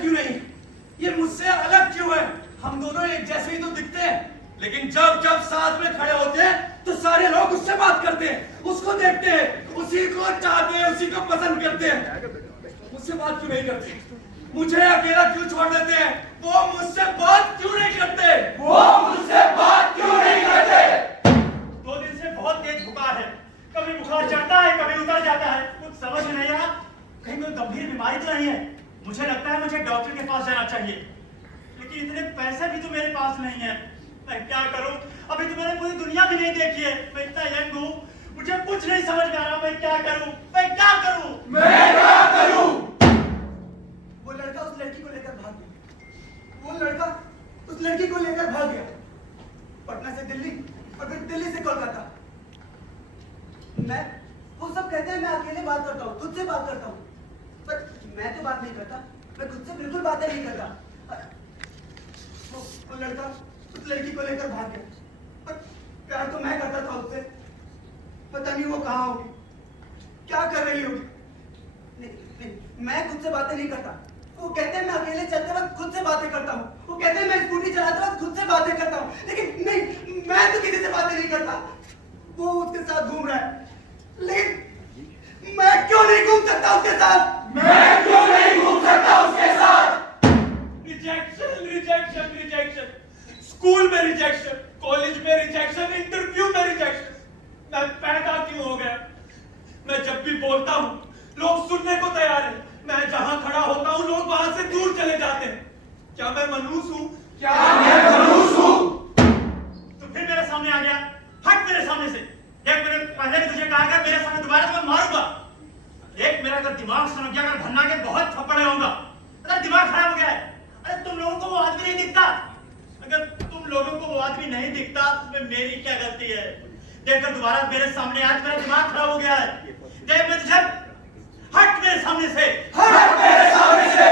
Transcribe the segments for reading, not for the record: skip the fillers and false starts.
क्यों नहीं? ये मुझसे अलग क्यों है? हम दोनों एक जैसे ही तो दिखते हैं, लेकिन जब जब साथ में खड़े होते हैं तो सारे लोग उससे बात करते हैं, उसको देखते हैं, उसी को चाहते हैं, उसी को पसंद करते हैं। मुझसे बात क्यों नहीं करते? मुझे अकेला क्यों छोड़ देते हैं? वो मुझसे बात क्यों नहीं करते? वो मुझसे बात क्यों नहीं करते? 2 दिन से बहुत तेज बुखार है, कभी बुखार चढ़ता है कभी उतर जाता है, कुछ समझ नहीं आ रहा। कहीं कोई गंभीर बीमारी तो नहीं है? मुझे लगता है मुझे डॉक्टर के पास जाना चाहिए, लेकिन इतने पैसे भी तो मेरे पास नहीं है। मैं क्या करूं? अभी तो मैंने पूरी दुनिया भी नहीं देखी है, मैं इतना यंग हूं, मुझे कुछ नहीं समझ में आ रहा। मैं क्या करूं? मैं क्या करूं? मैं क्या करूं? वो लड़का उस लड़की को लेकर भाग गया। वो लड़का उस लड़की को लेकर भाग गया, पटना से दिल्ली और फिर दिल्ली से कोलकाता। वो सब कहते हैं मैं अकेले बात करता हूँ, खुद से बात करता हूँ, पर मैं तो बात नहीं करता। मैं खुद से बिल्कुल बातें नहीं करता। वो लड़का उस लड़की को लेकर भाग गया, पर प्यार तो मैं करता था उससे। पता नहीं वो कहाँ होगी, क्या कर रही होगी। नहीं, मैं खुद से बातें नहीं करता। वो कहते हैं मैं अकेले चलते वक्त खुद से बातें करता हूँ। वो कहते हैं मैं स्कूटी चलाते वक्त खुद से बातें करता हूँ, लेकिन नहीं, मैं तो किसी से बातें नहीं करता। वो उसके साथ घूम रहा है, लेकिन मैं क्यों नहीं घूम सकता उसके साथ? मैं क्यों नहीं घूम सकता उसके साथ? Rejection, rejection, rejection. स्कूल में रिजेक्शन, कॉलेज में रिजेक्शन, इंटरव्यू में रिजेक्शन। मैं पैदा क्यों हो गया? मैं जब भी बोलता हूँ लोग सुनने को तैयार हैं, मैं जहां खड़ा होता हूँ लोग वहां से दूर चले जाते हैं। क्या मैं मनहूस हूँ? क्या मैं मनहूस हूँ? तो फिर मेरे सामने आ गया, हट मेरे सामने से। देख, मैंने पहले भी तुझे कहा था मेरे सामने दोबारा तो मैं मारूंगा। देख, मेरा अगर दिमाग सनक गया, अगर भन्ना के बहुत थप्पड़ लगाऊंगा। अगर दिमाग खराब हो गया है, अरे तुम लोगों को वो आदमी नहीं दिखता? अगर तुम लोगों को वो आदमी नहीं दिखता तो मेरी क्या गलती है? देखकर दोबारा मेरे सामने आज मेरा दिमाग खराब हो गया है। देख, मैं तुझे हट मेरे सामने से, हट मेरे सामने से।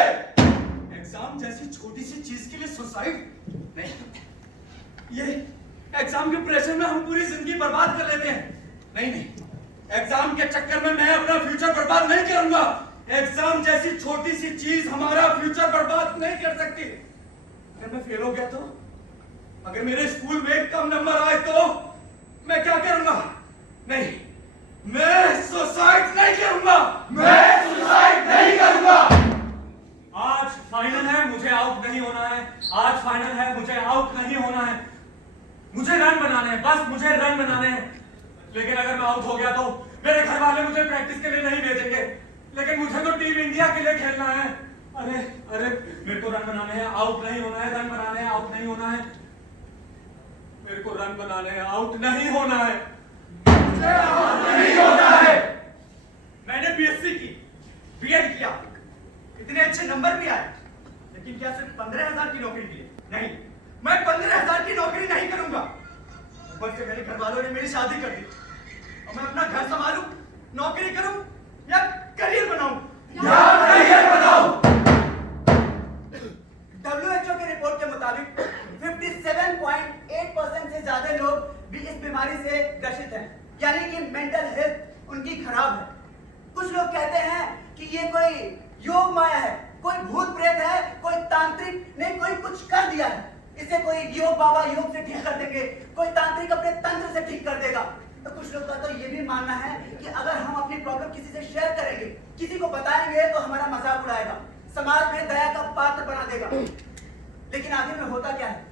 एग्जाम जैसी छोटी सी चीज के लिए सुसाइड? नहीं, ये एग्जाम के प्रेशर में हम पूरी जिंदगी बर्बाद कर लेते हैं। नहीं नहीं, एग्जाम के चक्कर में मैं अपना फ्यूचर बर्बाद नहीं करूंगा। एग्जाम जैसी छोटी सी चीज हमारा फ्यूचर बर्बाद नहीं कर सकती। अगर मैं फेल हो गया तो, अगर मेरे स्कूल में कम नंबर आए तो मैं क्या करूंगा? नहीं, मैं सुसाइड नहीं करूंगा। मैं सुसाइड नहीं करूंगा। आज फाइनल है, मुझे आउट नहीं होना है। आज फाइनल है, मुझे आउट नहीं होना है। मुझे रन बनाने हैं, बस मुझे रन बनाने हैं। लेकिन अगर मैं आउट हो गया तो मेरे घर वाले मुझे प्रैक्टिस के लिए नहीं भेजेंगे, लेकिन मुझे तो टीम इंडिया के लिए खेलना है। अरे अरे, मेरे को रन बनाने हैं, आउट नहीं होना है। रन बनाने हैं, आउट नहीं होना है। मेरे को रन बनाने हैं, आउट नहीं होना है। मुझे आउट नहीं होना है। मैंने बीएससी की, बीएड किया, इतने अच्छे नंबर भी आए, लेकिन क्या सिर्फ 15,000 की नौकरी मिली? नहीं, मैं 15,000 की नौकरी नहीं करूंगा। ऊपर से मेरे घर वालों ने मेरी शादी कर दी। अब मैं अपना घर संभालूं, नौकरी करूं या करियर बनाऊं? या करियर बनाऊं? WHO की रिपोर्ट के मुताबिक 57.8% से ज्यादा लोग भी इस बीमारी से ग्रसित हैं, यानी कि मेंटल हेल्थ उनकी खराब है। कुछ लोग कहते हैं कि ये कोई योग माया है, कोई भूत प्रेत है, कोई तांत्रिक ने कोई कुछ कर दिया है, इसे कोई योग बाबा योग से ठीक कर देंगे, कोई तांत्रिक अपने तंत्र से ठीक कर देगा। तो कुछ लोग का तो ये भी मानना है कि अगर हम अपनी प्रॉब्लम किसी से शेयर करेंगे, किसी को बताएंगे तो हमारा मजाक उड़ाएगा, समाज में दया का पात्र बना देगा। लेकिन आखिर में होता क्या है?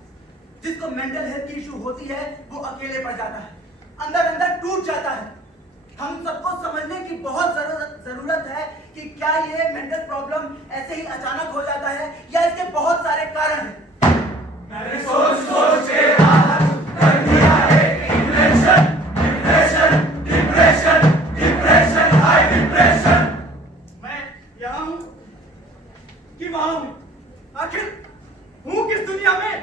जिसको मेंटल हेल्थ की इशू होती है वो अकेले पड़ जाता है, अंदर अंदर टूट जाता है। हम सबको समझने की बहुत जरूरत है कि क्या ये मेंटल प्रॉब्लम ऐसे ही अचानक हो जाता है या इसके बहुत सारे कारण हैं। मैंने सोच सोच के हालत कर दिया है depression, depression, depression, depression, high depression. मैं यहाँ हूँ कि वहाँ हूँ? आखिर हूँ किस दुनिया में?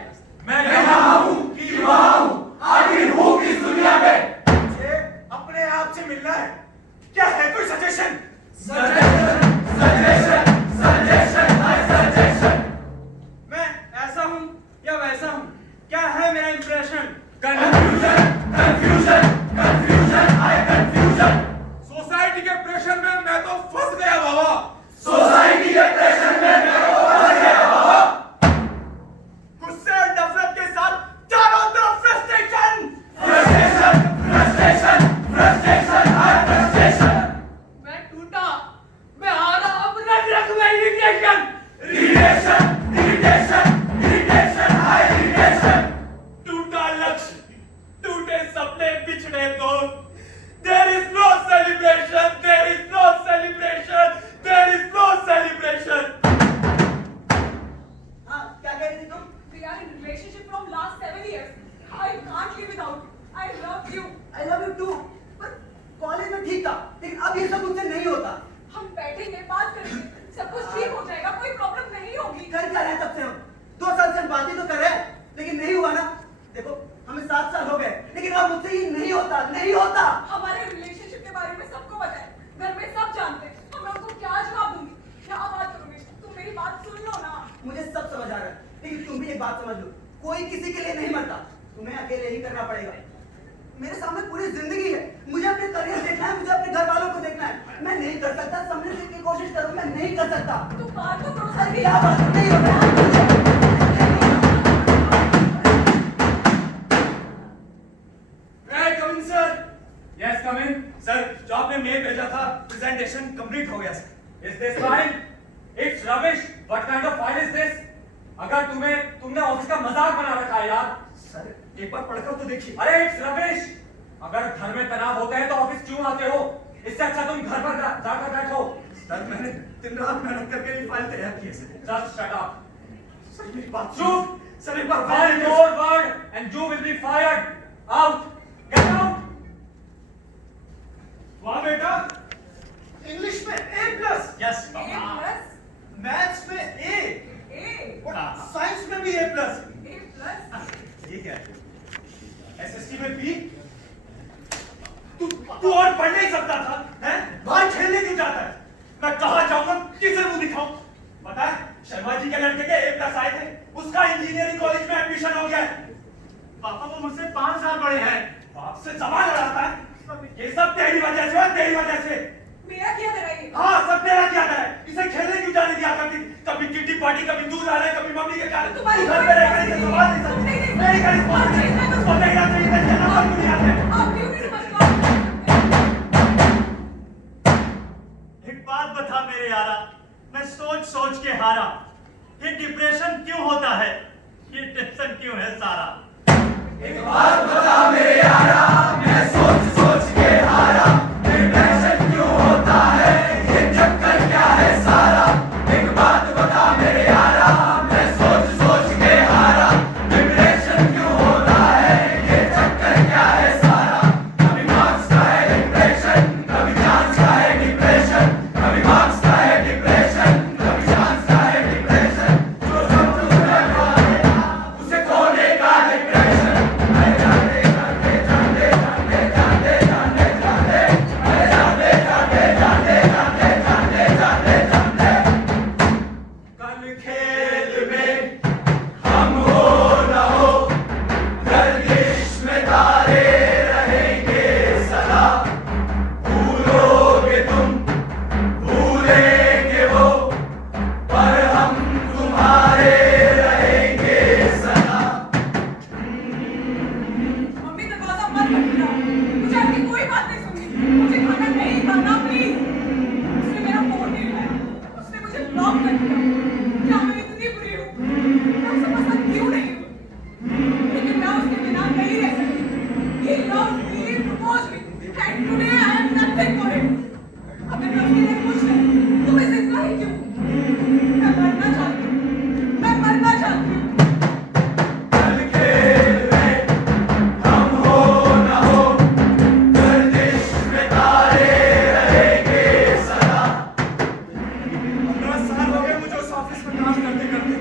मैं यहाँ हूँ कि वहाँ हूँ, आखिर हूँ किस दुनिया में? मुझे अपने आप से मिलना है। क्या है कोई suggestion? Suggestion, suggestion, suggestion, high suggestion. मैं ऐसा हूँ या वैसा हूँ? क्या है मेरा impression? Confusion, confusion, confusion, high confusion. Society के प्रेशर में मैं तो फंस गया बाबा। सोसाइटी के प्रेशर में मैं तो फंस गया। इरिटेशन इरिटेशन इरिटेशन हाय इरिटेशन। टूटा लक्ष्य, टूटे सपने, बिछड़े दोस्त। There is no celebration, there is no celebration, there is no celebration. हाँ, क्या कह रही थी तुम? We are in relationship from last 7 years. I can't live without you. I love you. I love you too. पर college में ठीक था, लेकिन अब ये सब मुझसे नहीं होता। हम बैठेंगे, बात करेंगे, सब कुछ ठीक हो जाएगा, कोई प्रॉब्लम नहीं होगी। कर क्या रहे हैं तब से हम? 2 साल से हम बातें तो कर रहे हैं, लेकिन नहीं हुआ ना। देखो, हमें 7 साल हो गए, लेकिन अब मुझसे ये नहीं होता, नहीं होता। हमारे रिलेशनशिप के बारे में सबको पता है, घर में सब जानते हैं। अब मैं उनको क्या जवाब दूंगी, क्या बात करूंगी? तुम मेरी बात सुन लो ना। मुझे सब समझ आ रहा है, लेकिन तुम भी एक बात समझ लो, कोई किसी के लिए नहीं मरता, तुम्हें अकेले ही करना पड़ेगा। मेरे सामने पूरी जिंदगी है, मुझे अपने करियर देखना है, मुझे अपने घर वालों को देखना है। मैं नहीं कर सकता, समझने की कोशिश करूं, मैं नहीं कर सकता। तुम बात तो करो अरे सर। क्या बात नहीं हो रहा है? May I come in, sir? Yes, come in. Sir, जो आपने मेल भेजा था, प्रेजेंटेशन कंप्लीट हो गया sir. Is this file? It's rubbish. What kind of file is this? अगर तुमने ऑफिस का मजाक बना रखा है यार। सर, एक बार पढ़कर तो देखिए। अरे इट्स रबिश। अगर घर में तनाव होता है तो ऑफिस क्यों आते हो? इससे अच्छा तुम घर पर जाकर बैठो। सर, मैंने दिन रात मेहनत करके ये फाइल तैयार की है sir. Just shut up. Sir, मेरी बात चुप। सर, एक बार One more word and you will be fired. Out. Get out. वाह बेटा, इंग्लिश में A+, yes, A plus, maths में A, A, और साइंस में भी A+। A plus. ये क्या है? एसएसटी में B? तू और पढ़ नहीं सकता था, हैं? बाहर खेलने क्यों जाता है? मैं कहाँ जाऊंगा, किसे मुंह दिखाऊं? पता है, शर्मा जी के लड़के के A+ आए थे, उसका इंजीनियरिंग कॉलेज में एडमिशन हो गया है। पापा वो मुझसे 5 साल बड़े हैं। बाप से जबान लड़ाता है। ये सब तेरी वजह से है, तेरी वजह से। मेरा क्या करा ये? हाँ, सब तेरा क्या है? इसे खेलने क्यों जाने दिया करती? कभी किटी पार्टी, कभी दूर आ रहे, कभी मम्मी के घर। तुम्हारी घर पे रहकर इसे सवाल नहीं सकती। मेरी घर इस बात में, उसको नहीं आते, इसे खेलना मत नहीं आते। आप क्यों नहीं समझ पा रहे? एक बात बता मेरे यारा, मैं सोच सोच के हारा। ये डिप्रेशन क्यों होता है? ये टेंशन क्यों है सारा? एक बात बता मेरे यारा, मैं सोच सोच के हारा। डिप्रेशन क्यों होता है? ये चक्कर क्या है सारा? एक बात बता मेरे यारा, मैं सोच सोच के हारा। डिप्रेशन क्यों होता है? ये चक्कर क्या है सारा? कभी मार्क्स का है डिप्रेशन, कभी चांस का है डिप्रेशन, कभी मार्क्स का है डिप्रेशन, कभी चांस का है डिप्रेशन। जो सब कुछ है उसे खोने का डिप्रेशन। कल खेल में हम हो न हो, गर्दिश में तारे रहेंगे सदा। भूलोगे तुम, भूलेंगे वो, पर हम तुम्हारे रहेंगे सदा। मम्मी दरवाजा मत खोलना। मुझे आपकी कोई बात नहीं सुननी। मुझे खाना नहीं खाना, प्लीज। उसने मेरा फोन नहीं उठाया, उसने मुझे ब्लॉक कर दिया। क्या मैं इतनी बुरी हूँ? मैं उसे पसंद क्यों नहीं हूँ? लेकिन मैं उसके बिना नहीं रह सकती। He loves me, he proposed me, and today I am nothing for him. अगर मैं उसके लिए कुछ नहीं, तो मैं जिंदा ही क्यों? मैं मरना चाहती हूँ। मैं मरना चाहती हूँ। कल खेल में हम हो न हो, गर्दिश में तारे रहेंगे सदा। 15 साल हो गए मुझे उस ऑफिस में काम करते करते।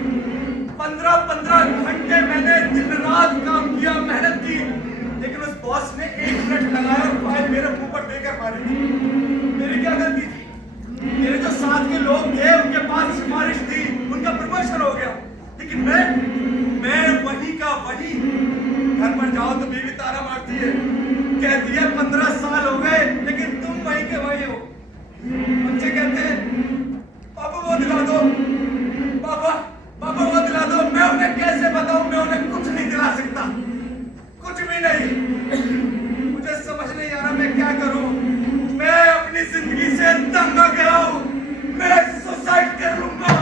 15 घंटे मैंने दिन रात काम किया, मेहनत की, लेकिन उस बॉस ने 1 मिनट लगाया और फाइल मेरे मुंह पर देकर मारी थी। मेरी क्या गलती थी? मेरे जो साथ के लोग थे उनके पास सिफारिश थी, उनका प्रमोशन हो गया, लेकिन मैं वही का वही। घर पर जाओ तो बीवी तारा मारती है, कहती है 15 साल हो गए लेकिन तुम वही के वही हो। बच्चे कहते हैं पापा वो दिला दो, पापा वो दिला दो। मैं उन्हें कैसे बताऊं? मैं उन्हें कुछ नहीं दिला सकता, कुछ भी नहीं। मुझे समझ नहीं आ रहा मैं क्या करूं। मैं अपनी जिंदगी से तंग हो गया हूं। मैं सुसाइड कर लूंगा।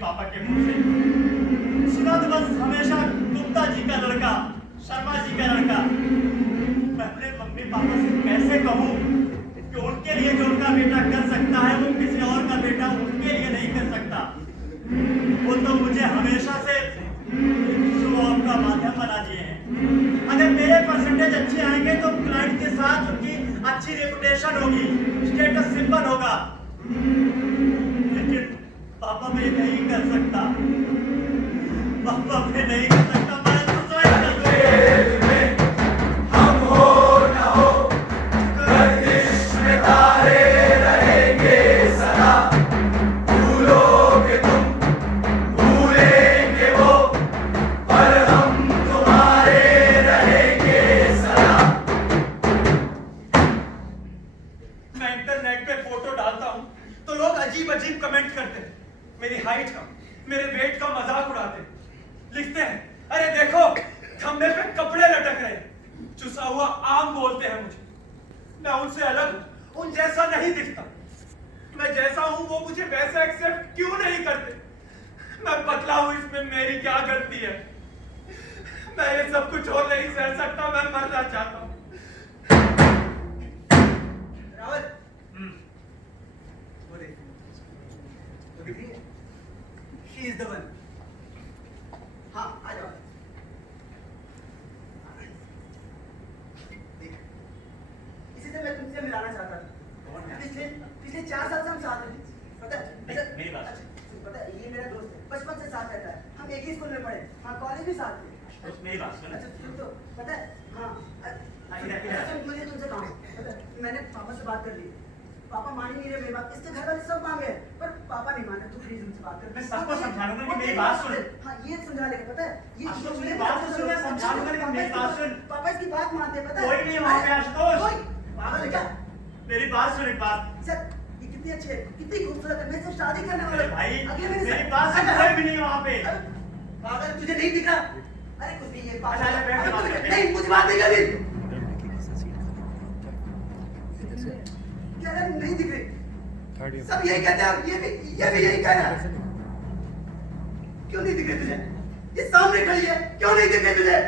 पापा के मुंह से। सुना तो बस हमेशा गुप्ता जी का लड़का, शर्मा जी का लड़का। मैं अपने मम्मी पापा से कैसे कहूँ कि उनके लिए जो उनका बेटा कर सकता है वो किसी और का बेटा उनके लिए नहीं कर सकता। वो तो मुझे हमेशा से शो ऑफ का माध्यम बना दिए हैं। अगर मेरे परसेंटेज अच्छे आएंगे तो क्लाइंट के साथ उनकी अच्छी रेपुटेशन होगी, स्टेटस सिंबल होगा। लेकिन पापा मैं नहीं कर सकता, पापा मैं नहीं कर सकता। मैं सुसाइड कर दूंगा। हम हो न हो गर्दिश में तारे रहेंगे सदा, भूलोगे तुम भूलेंगे वो, पर हम तुम्हारे रहेंगे सदा। मैं इंटरनेट पे फोटो डालता हूँ तो लोग अजीब अजीब कमेंट करते हैं, मेरी हाइट का, मेरे वेट का मजाक उड़ाते हैं। लिखते हैं, अरे देखो खंबे पे कपड़े लटक रहे, चुसा हुआ आम बोलते हैं मुझे। मैं उनसे अलग हूं, उन जैसा नहीं दिखता। मैं जैसा हूं वो मुझे वैसा एक्सेप्ट क्यों नहीं करते? मैं पतला हूं, इसमें मेरी क्या गलती है? मैं ये सब कुछ और नहीं सह सकता, मैं मरना चाहता हूं। रावत, वो देख, वो दिख रही है? She is the one. हाँ, आ जाओ। देख, इसी से मैं तुमसे मिलाना चाहता था। पिछले 4 साल से हम साथ हैं। पता है? मेरी बात। अच्छा, पता है, ये मेरा दोस्त है, बचपन से साथ रहता है। हम एक ही स्कूल में पढ़े, हाँ कॉलेज भी साथ थे। मेरी बात सुन। अच्छा, तुम तो पता है, हाँ। मुझे तुमसे काम है। पता है, मैंने पापा से बात कर ली। पापा मान ही नहीं रहे मेरी बात। इसके घर वाले सब मांगे, पर पापा नहीं माने। तू प्लीज उनसे बात कर। मैं सबको समझा लूंगा कि मेरी बात सुन। हाँ, ये समझा लेगा। पता है, ये आशुतोष, मेरी बात तो सुन, मैं समझा लूंगा, लेकिन मेरी बात सुन। पापा इसकी बात मानते हैं, पता है? कोई नहीं है वहाँ पे, आशुतोष। कोई पागल है क्या? मेरी बात सुन एक बात। सर, ये कितनी अच्छी है, कितनी खूबसूरत है। मैं इससे शादी करने वाला हूँ। भाई अगले महीने मेरी से- बात सुन, कोई भी नहीं वहाँ पे। पागल, तुझे नहीं दिख रहा? अरे कुछ नहीं, ये पागल अच्छा, बैठ के बात है। करते हैं। नहीं, मुझे बात नहीं करनी। क्या है, नहीं दिख रही? सब यही कहते हैं, ये भी यही कह रहा है। क्यों नहीं दिख रही तुझे? ये सामने खड़ी है, क्यों नहीं दिख रही तुझे?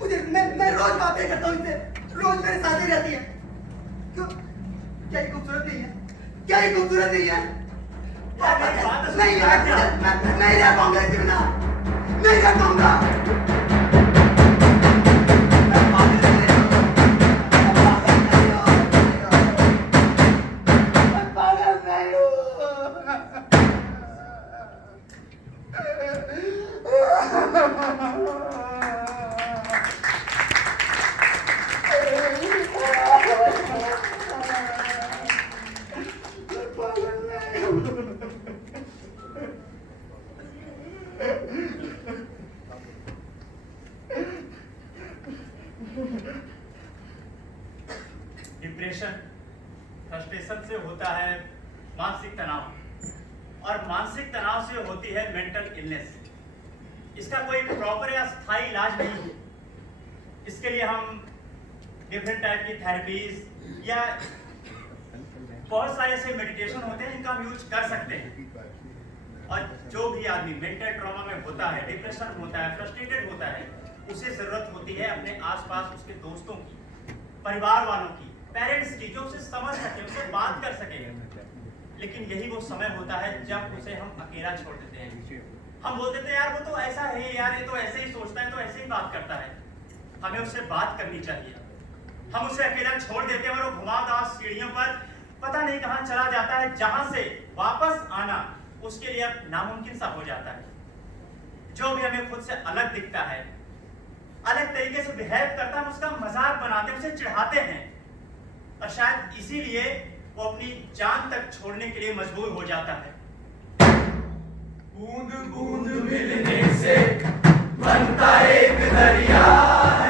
मुझे मैं रोज बातें करता हूँ इनसे, रोज मेरे साथ ही रहती है। क्यों? क्या ये खूबसूरत नहीं है? क्या ये खूबसूरत नहीं है? नहीं यार, मैं नहीं रह पाऊंगा इसके बिना, नहीं रह पाऊंगा। मैं पागल नहीं हूँ। मैं पागल नहीं हूँ। डिप्रेशन फ्रस्ट्रेशन से होता है मानसिक तनाव, और मानसिक तनाव से होती है मेंटल इलनेस। इसका कोई प्रॉपर या स्थायी इलाज नहीं है। इसके लिए हम डिफरेंट टाइप की थेरेपीज या बहुत सारे ऐसे मेडिटेशन होते हैं जिनका हम यूज कर सकते हैं। और जो भी आदमी मेंटल ट्रॉमा में होता है, डिप्रेशन होता है, फ्रस्ट्रेटेड होता है, उसे जरूरत होती है अपने आसपास उसके दोस्तों की, परिवार वालों की, पेरेंट्स की, जो उसे समझ सके, उसे बात कर सके। लेकिन यही वो समय होता है जब उसे हम अकेला छोड़ देते हैं। हम बोल देते हैं यार वो तो ऐसा है, यार ये तो ऐसे ही सोचता है, तो ऐसे ही बात करता है। हमें उससे बात करनी चाहिए। हम उसे अकेला छोड़ देते हैं और वो घुमावदार सीढ़ियों पर पता नहीं कहां चला जाता है, जहां से वापस आना उसके लिए अब नामुमकिन सा हो जाता है। जो भी हमें खुद से अलग दिखता है, अलग तरीके से बिहेव करता है, हम उसका मजाक बनाते हैं, उसे चिढ़ाते हैं, और शायद इसीलिए वो अपनी जान तक छोड़ने के लिए मजबूर हो जाता है। बूंद बूंद मिलने से बनता एक दरिया है।